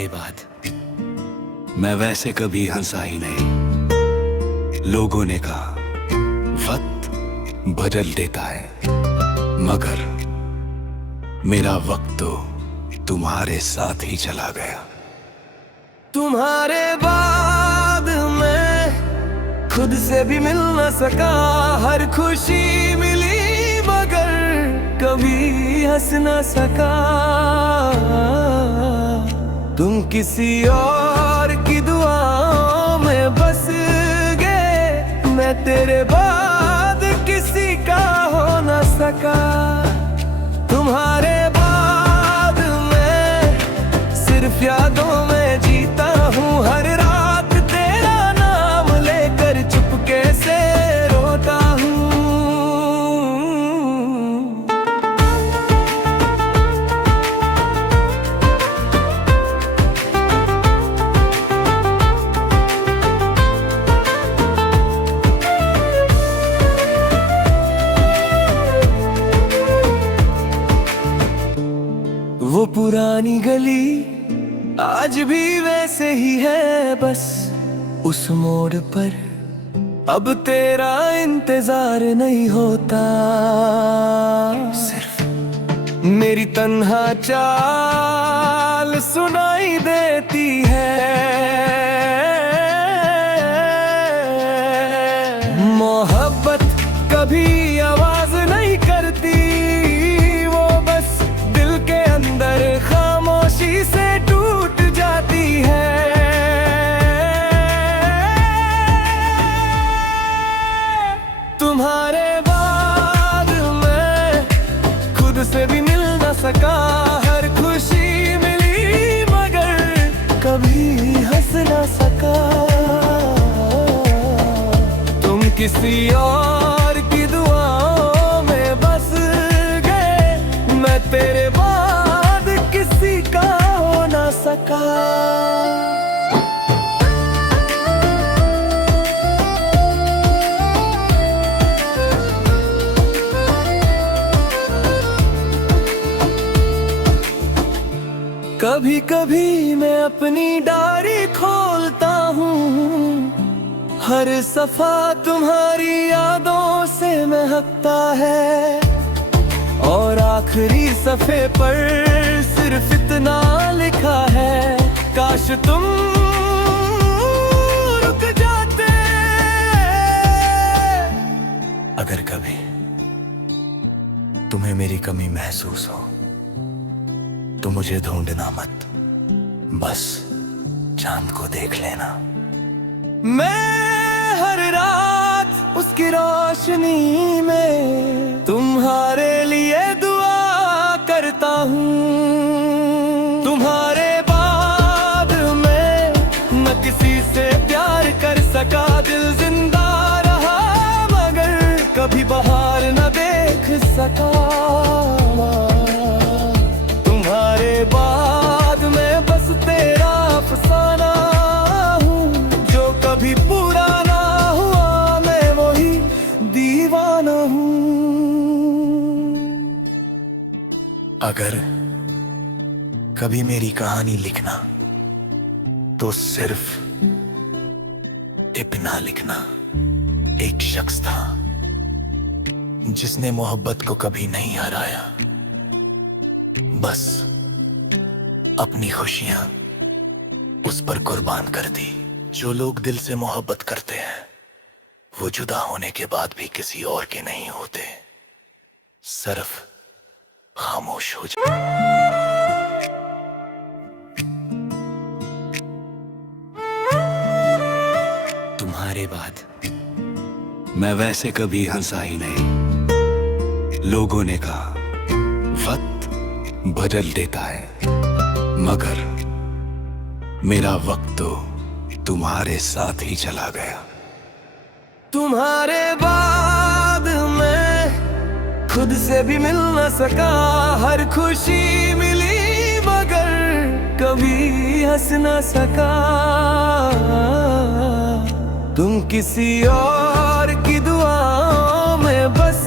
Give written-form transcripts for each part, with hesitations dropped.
तुम्हारे बाद मैं वैसे कभी हंसा ही नहीं। लोगों ने कहा वक्त बदल देता है, मगर मेरा वक्त तो तुम्हारे साथ ही चला गया। तुम्हारे बाद मैं खुद से भी मिल न सका। हर खुशी मिली मगर कभी हंस न सका। तुम किसी और की दुआओं में बस गए, मैं तेरे बाद किसी का हो न सका। तुम्हारे बाद मैं सिर्फ यादों में जीता हूँ। हर रात तेरा नाम लेकर चुपके से रोता हूँ। वो पुरानी गली आज भी वैसे ही है, बस उस मोड़ पर अब तेरा इंतजार नहीं होता। सिर्फ मेरी तन्हा चाल सुनाई देती है। मोहब्बत कभी आवाज नहीं करती, वो बस दिल के अंदर खामोशी से टूट जाती है। तुम्हारे बाद मैं खुद से भी मिल न सका। हर खुशी मिली मगर कभी हंस न सका। तुम किसी और की दुआओं में बस गए, मैं तेरे बाद किसी का हो न सका। कभी कभी मैं अपनी डायरी खोलता हूँ, हर सफा तुम्हारी यादों से महकता है। और आखिरी सफे पर सिर्फ इतना लिखा है, काश तुम रुक जाते। अगर कभी तुम्हें मेरी कमी महसूस हो तो मुझे ढूंढना मत, बस चांद को देख लेना। मैं हर रात उसकी रोशनी में तुम्हारे लिए दुआ करता हूँ। तुम्हारे बाद मैं न किसी से प्यार कर सका। दिल जिंदा रहा मगर कभी बाहर न देख सका। तुम्हारे बाद मैं बस तेरा अफसाना हूँ, जो कभी पूरा ना हुआ। मैं वही दीवाना हूँ। अगर कभी मेरी कहानी लिखना तो सिर्फ इतना लिखना। एक शख्स था जिसने मोहब्बत को कभी नहीं हराया, बस अपनी खुशियां उस पर कुर्बान कर दी। जो लोग दिल से मोहब्बत करते हैं वो जुदा होने के बाद भी किसी और के नहीं होते, सिर्फ खामोश हो जाते। तुम्हारे बाद मैं वैसे कभी हंसा ही नहीं। लोगों ने कहा वक्त बदल देता है, मगर मेरा वक्त तो तुम्हारे साथ ही चला गया। तुम्हारे बाद मैं खुद से भी मिल न सका। हर खुशी मिली मगर कभी हंस न सका। तुम किसी और की दुआओं में बस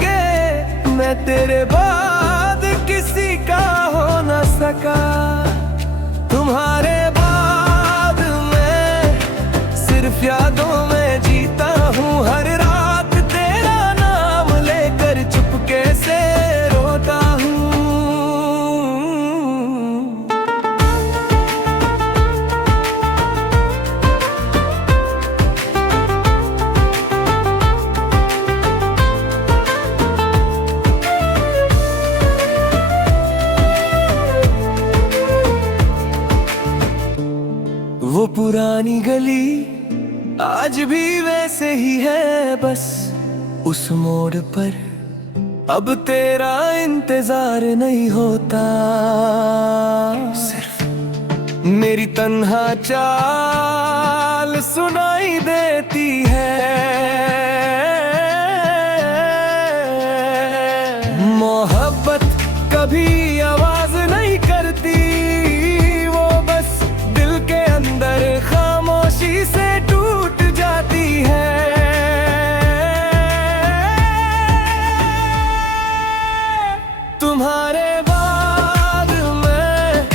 गए, मैं तेरे बाद किसी का हो न सका। तुम्हारे बाद मैं सिर्फ यादों में जीता हूँ। हर रात तेरा नाम लेकर चुपके से रोता हूँ। वो पुरानी गली आज भी वैसे ही है, बस उस मोड़ पर अब तेरा इंतजार नहीं होता। सिर्फ मेरी तन्हा चाल सुनाई देती है। मोहब्बत कभी आवाज नहीं करती, वो बस दिल के अंदर खामोशी से टूट जाती है। तुम्हारे बाद मैं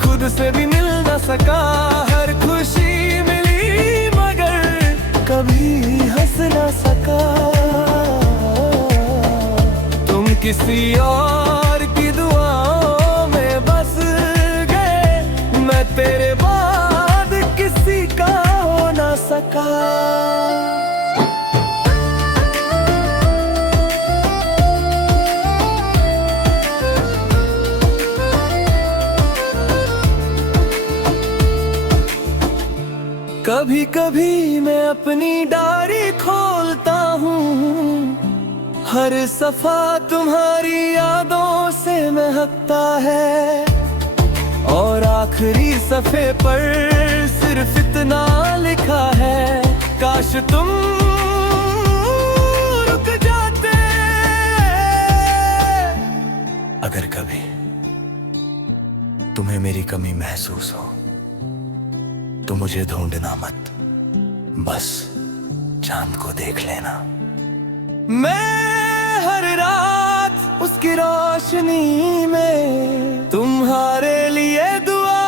खुद से भी मिल न सका। हर खुशी मिली मगर कभी हंस न सका। तुम किसी और की दुआओं में बस गए, मैं तेरे बाद किसी का हो ना सका। कभी कभी मैं अपनी डायरी खोलता हूँ, हर सफा तुम्हारी यादों से महकता है। और आखिरी सफे पर सिर्फ इतना लिखा है, काश तुम रुक जाते। अगर कभी तुम्हें मेरी कमी महसूस हो तो मुझे ढूंढना मत, बस चांद को देख लेना। मैं हर रात उसकी रोशनी में तुम्हारे लिए दुआ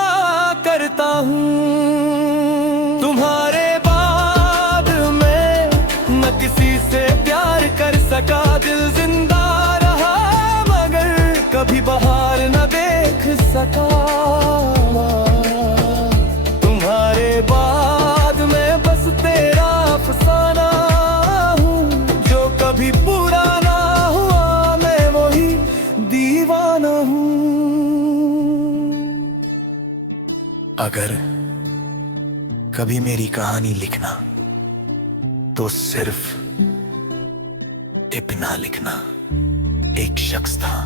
करता हूँ। तुम्हारे बाद मैं न किसी से प्यार कर सका। दिल जिंदा रहा मगर कभी बाहर न देख सका। तुम्हारे बाद मैं बस तेरा अफसाना हूँ, जो कभी पूरा ना हुआ। मैं वही दीवाना हूँ। अगर कभी मेरी कहानी लिखना तो सिर्फ इतना लिखना। एक शख्स था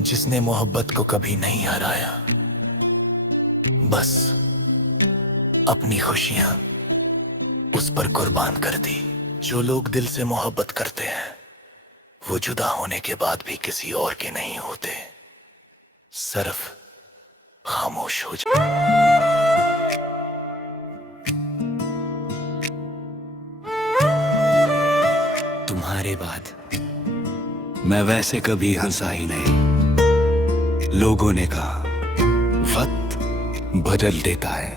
जिसने मोहब्बत को कभी नहीं हराया, बस अपनी खुशियां उस पर कुर्बान कर दी। जो लोग दिल से मोहब्बत करते हैं वो जुदा होने के बाद भी किसी और के नहीं होते, सिर्फ खामोश हो जाते। तुम्हारे बाद मैं वैसे कभी हंसा ही नहीं। लोगों ने कहा वक्त बदल देता है,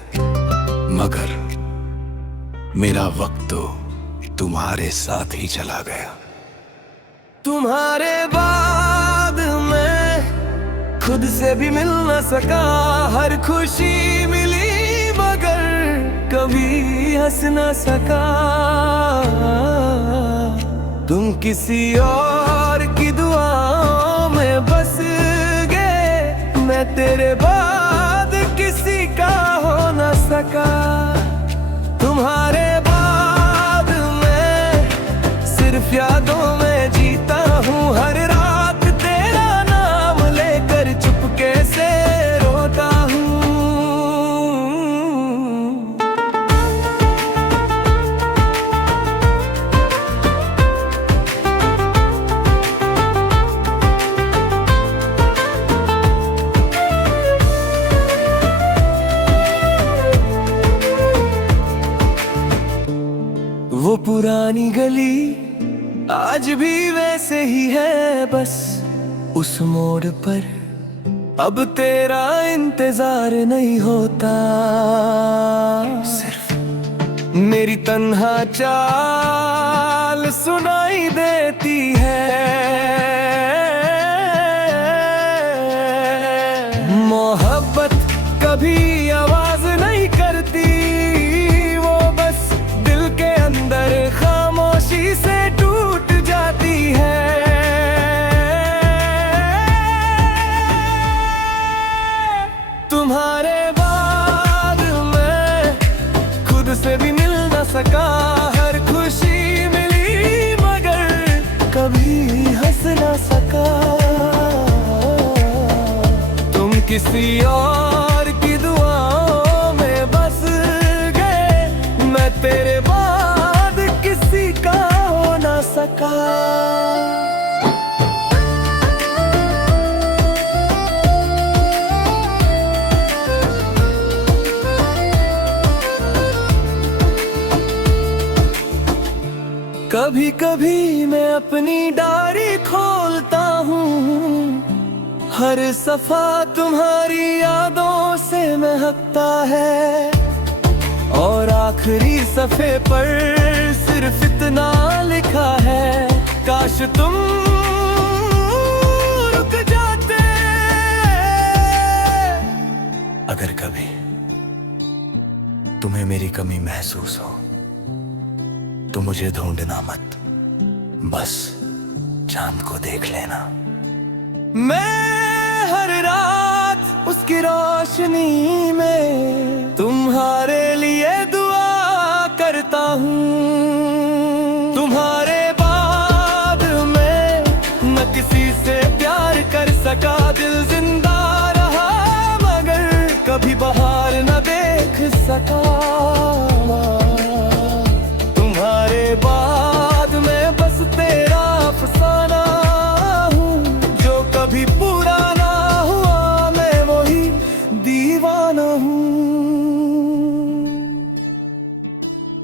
मगर मेरा वक्त तो तुम्हारे साथ ही चला गया। तुम्हारे बाद मैं खुद से भी मिल न सका। हर खुशी मिली मगर कभी हंस न सका। तुम किसी और की दुआओं में बस गए, मैं तेरे बाद किसी का हो न सका। तुम्हारे बाद मैं सिर्फ यादों में जीता हूँ। हर रात तेरा नाम लेकर चुपके से रोता हूँ। वो पुरानी गली आज भी वैसे ही है, बस उस मोड़ पर अब तेरा इंतजार नहीं होता, सिर्फ मेरी तन्हा चाल सुनाई देती है। मोहब्बत कभी आवाज नहीं करती, वो बस दिल के अंदर खामोशी से टूट जाती है। तुम्हारे बाद मैं खुद से भी मिल न सका, हर खुशी मिली मगर कभी हंस न सका। तुम किसी और की दुआओं में बस गए, मैं तेरे बाद किसी का हो न सका। कभी कभी मैं अपनी डायरी खोलता हूँ, हर सफा तुम्हारी यादों से महकता है, और आखिरी सफे पर सिर्फ इतना लिखा है, काश तुम रुक जाते। अगर कभी तुम्हें मेरी कमी महसूस हो तो मुझे ढूंढना मत, बस चांद को देख लेना। मैं हर रात उसकी रोशनी में तुम्हारे लिए दुआ करता हूँ। तुम्हारे बाद मैं न किसी से प्यार कर सका, दिल जिंदा रहा मगर कभी बाहर न देख सका। तुम्हारे बाद मैं बस तेरा अफसाना हूँ, जो कभी पूरा ना हुआ, मैं वही दीवाना हूँ।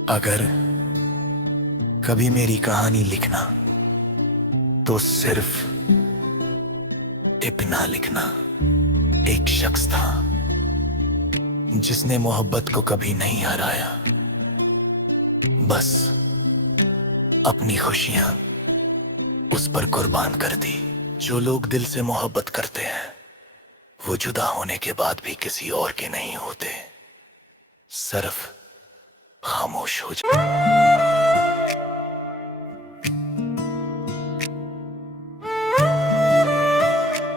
अगर कभी मेरी कहानी लिखना तो सिर्फ इतना लिखना। एक शख्स था जिसने मोहब्बत को कभी नहीं हराया, बस अपनी खुशियां उस पर कुर्बान कर दी। जो लोग दिल से मोहब्बत करते हैं वो जुदा होने के बाद भी किसी और के नहीं होते, सिर्फ खामोश हो जाते।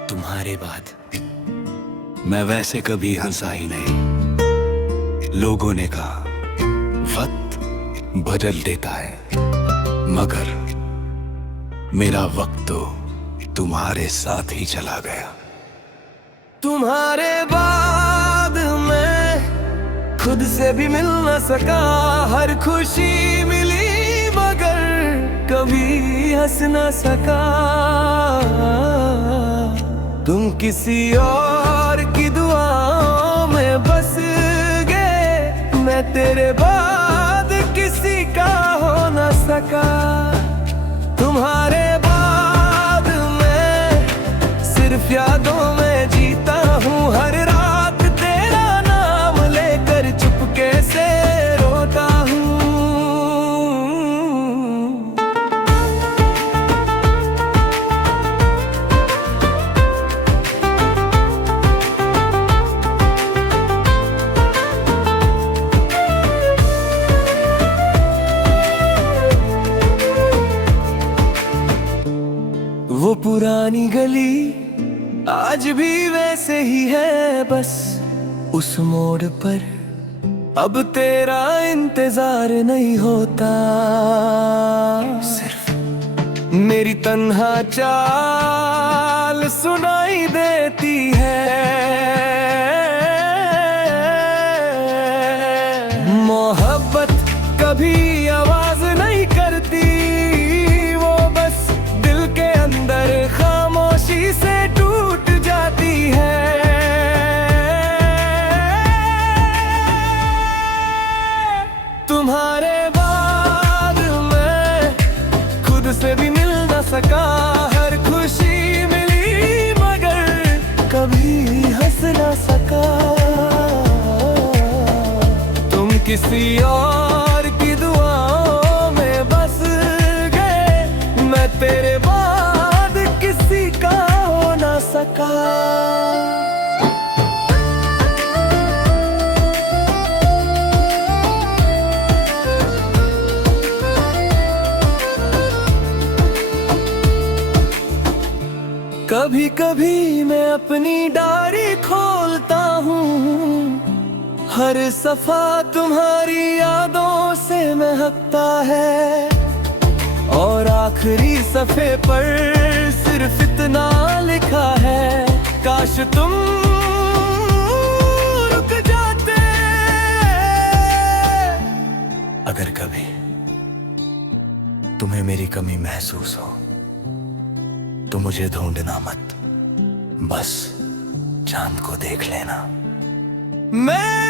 तुम्हारे बाद मैं वैसे कभी हंसा ही नहीं। लोगों ने कहा वक्त बदल देता है, मगर मेरा वक्त तो तुम्हारे साथ ही चला गया। तुम्हारे बाद मैं खुद से भी मिल न सका, हर खुशी मिली मगर कभी हंस न सका। तुम किसी और की दुआओं में बस गए, मैं तेरे बाद किसी का हो न सका। तुम्हारे बाद मैं सिर्फ यादों में जीता हूँ, हर रात तेरा नाम लेकर चुपके से रोता हूँ। वो पुरानी गली आज भी वैसे ही है, बस उस मोड़ पर अब तेरा इंतजार नहीं होता। सिर्फ मेरी तन्हा चाल सुनाई देती है। मोहब्बत कभी आवाज नहीं करती, वो बस दिल के अंदर खामोशी से टूट जाती है। तुम्हारे बाद मैं खुद से भी मिल न सका, हर खुशी मिली मगर कभी किसी और की दुआओं में बस गए, मैं तेरे बाद किसी का हो ना सका। कभी कभी मैं अपनी डायरी खोलता हूँ, हर सफा तुम्हारी यादों से महकता है, और आखिरी सफे पर सिर्फ इतना लिखा है, काश तुम रुक जाते। अगर कभी तुम्हें मेरी कमी महसूस हो तो मुझे ढूंढना मत, बस चांद को देख लेना। मैं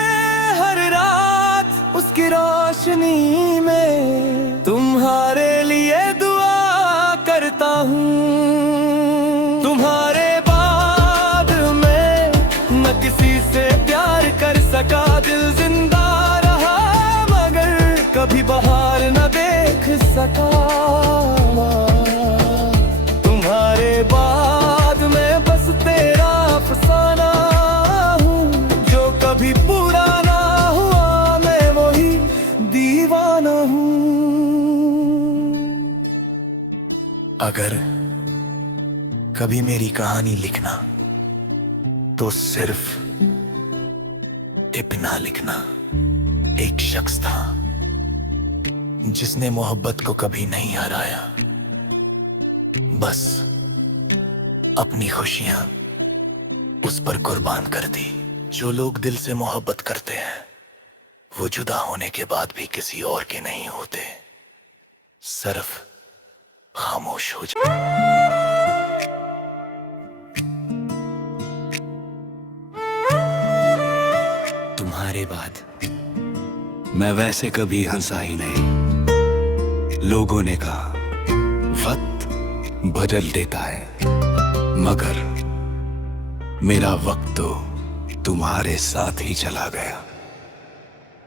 हर रात उसकी रोशनी में तुम्हारे लिए दुआ करता हूँ। तुम्हारे बाद मैं न किसी से प्यार कर सका, दिल जिंदा रहा मगर कभी बाहर न देख सका। तुम्हारे बाद मैं बस तेरा अफसाना हूँ, जो कभी पूरा ना हुआ, मैं वही दीवाना हूँ। अगर कभी मेरी कहानी लिखना तो सिर्फ इतना लिखना। एक शख्स था जिसने मोहब्बत को कभी नहीं हराया, बस अपनी खुशियां उस पर कुर्बान कर दी। जो लोग दिल से मोहब्बत करते हैं वो जुदा होने के बाद भी किसी और के नहीं होते, सिर्फ खामोश हो जाते। तुम्हारे बाद मैं वैसे कभी हंसा ही नहीं। लोगों ने कहा वक्त बदल देता है, मगर मेरा वक्त तो तुम्हारे साथ ही चला गया।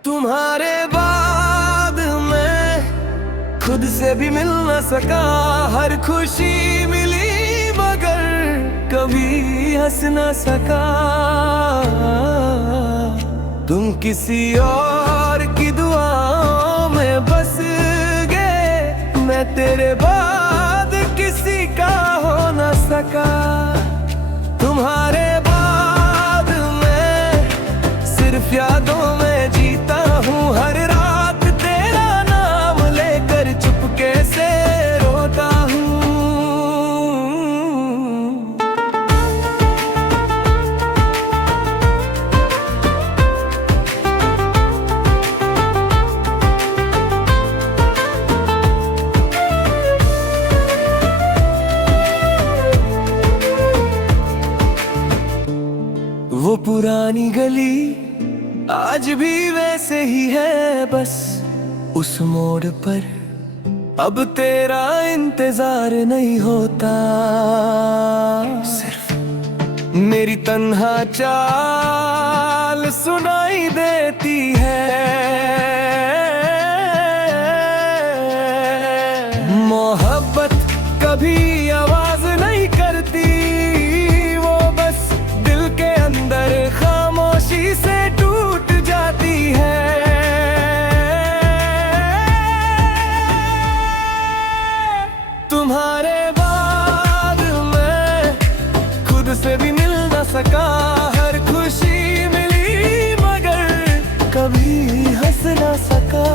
तुम्हारे बाद मैं खुद से भी मिल न सका, हर खुशी मिली मगर कभी हंस न सका। तुम किसी और की दुआओं में बस गए, मैं तेरे बाद किसी का हो न सका। तुम्हारे बाद मैं सिर्फ यादों में जीता हूँ, हर रात तेरा नाम लेकर चुपके से रोता हूँ। वो पुरानी गली आज भी वैसे ही है, बस उस मोड़ पर अब तेरा इंतजार नहीं होता। सिर्फ मेरी तन्हा चाल सुनाई देती है। मोहब्बत कभी आवाज नहीं करती, खामोशी से टूट जाती है। तुम्हारे बाद मैं खुद से भी मिल न सका, हर खुशी मिली मगर कभी हंस न सका।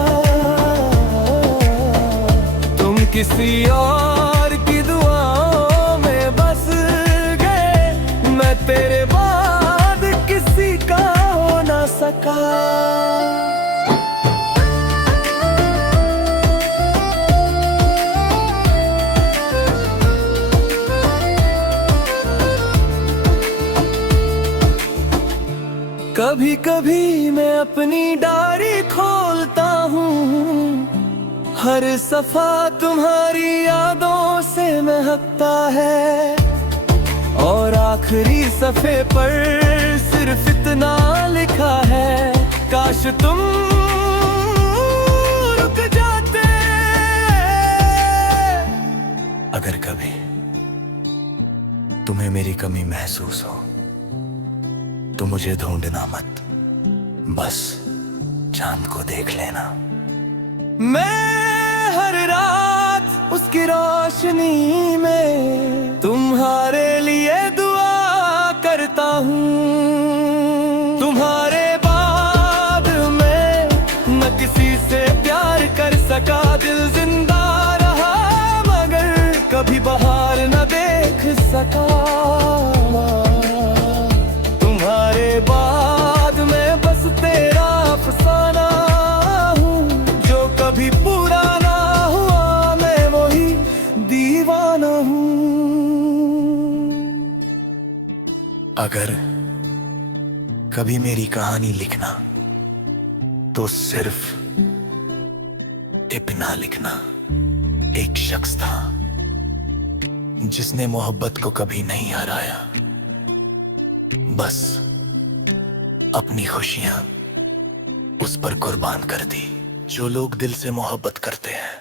तुम किसी और की दुआओं में बस गए, मैं तेरे बाद किसी का हो ना सका। कभी कभी मैं अपनी डायरी खोलता हूँ, हर सफा तुम्हारी यादों से महकता है, और आखिरी सफे पर सिर्फ इतना लिखा है, काश तुम तुम्हें मेरी कमी महसूस हो तो मुझे ढूंढना मत, बस चांद को देख लेना। मैं हर रात उसकी रोशनी में तुम्हारे लिए दुआ करता हूँ। तुम्हारे बाद मैं न किसी से प्यार कर सका, दिल जिंदा रहा मगर कभी बाहर न देख सका। तुम्हारे बाद मैं बस तेरा अफसाना हूँ, जो कभी पूरा ना हुआ, मैं वही दीवाना हूँ। अगर कभी मेरी कहानी लिखना तो सिर्फ इतना लिखना। एक शख्स था जिसने मोहब्बत को कभी नहीं हराया, बस अपनी खुशियां उस पर कुर्बान कर दी। जो लोग दिल से मोहब्बत करते हैं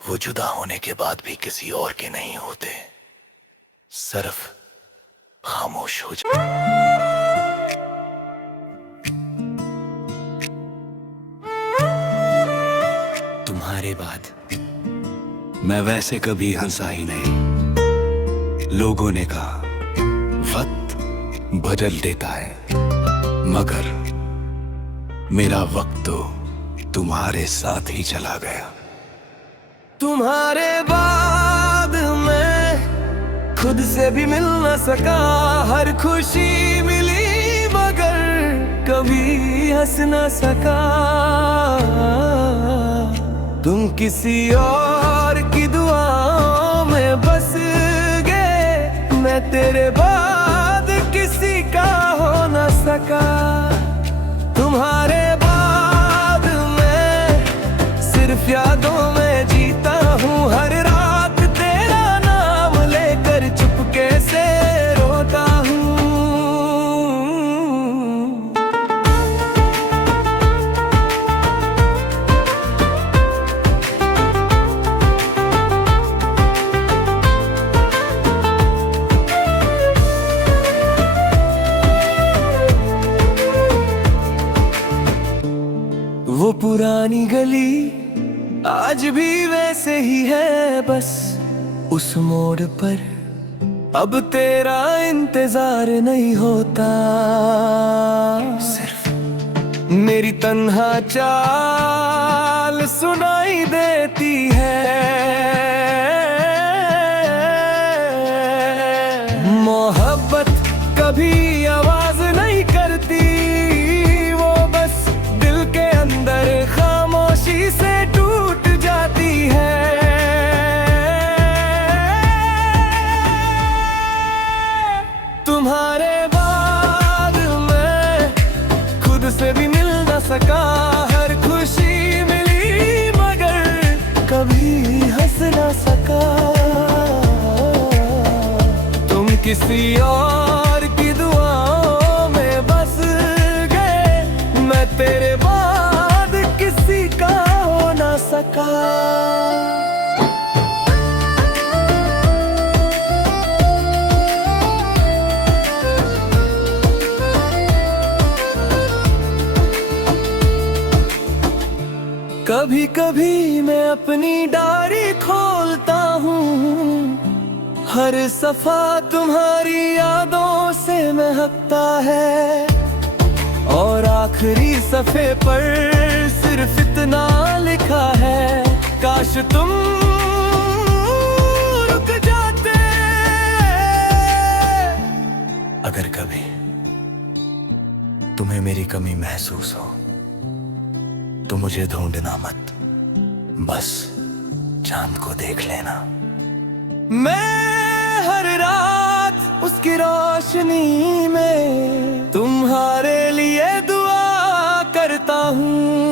वो जुदा होने के बाद भी किसी और के नहीं होते, सिर्फ खामोश हो जाते। तुम्हारे बाद मैं वैसे कभी हंसा ही नहीं। लोगों ने कहा वक्त बदल देता है, मगर मेरा वक्त तो तुम्हारे साथ ही चला गया। तुम्हारे बाद मैं खुद से भी मिल न सका, हर खुशी मिली मगर कभी हंस न सका। तुम किसी और की दुआओं में बस गए, मैं तेरे बाद किसी का हो न सका। तुम्हारे बाद मैं सिर्फ यादों में जीता हूँ, हर रात तेरा नाम लेकर चुपके से रोता हूँ। वो पुरानी गली आज भी वैसे ही है, बस उस मोड़ पर अब तेरा इंतजार नहीं होता। सिर्फ मेरी तन्हा चाल सुनाई देती है। मोहब्बत कभी आवाज नहीं करती, खामोशी से टूट जाती है। तुम्हारे बाद मैं खुद से भी मिल न सका, हर खुशी मिली मगर कभी हंस न सका। तुम किसी और की दुआओं में बस गए, मैं तेरे किसी का हो ना सका। कभी कभी मैं अपनी डायरी खोलता हूँ, हर सफा तुम्हारी यादों से महकता है, और आखिरी सफे पर सिर्फ इतना लिखा है, काश तुम रुक जाते। अगर कभी तुम्हें मेरी कमी महसूस हो तो मुझे ढूंढना मत, बस चांद को देख लेना। मैं हर रात उसकी रोशनी में तुम्हारे लिए दुआ करता हूँ।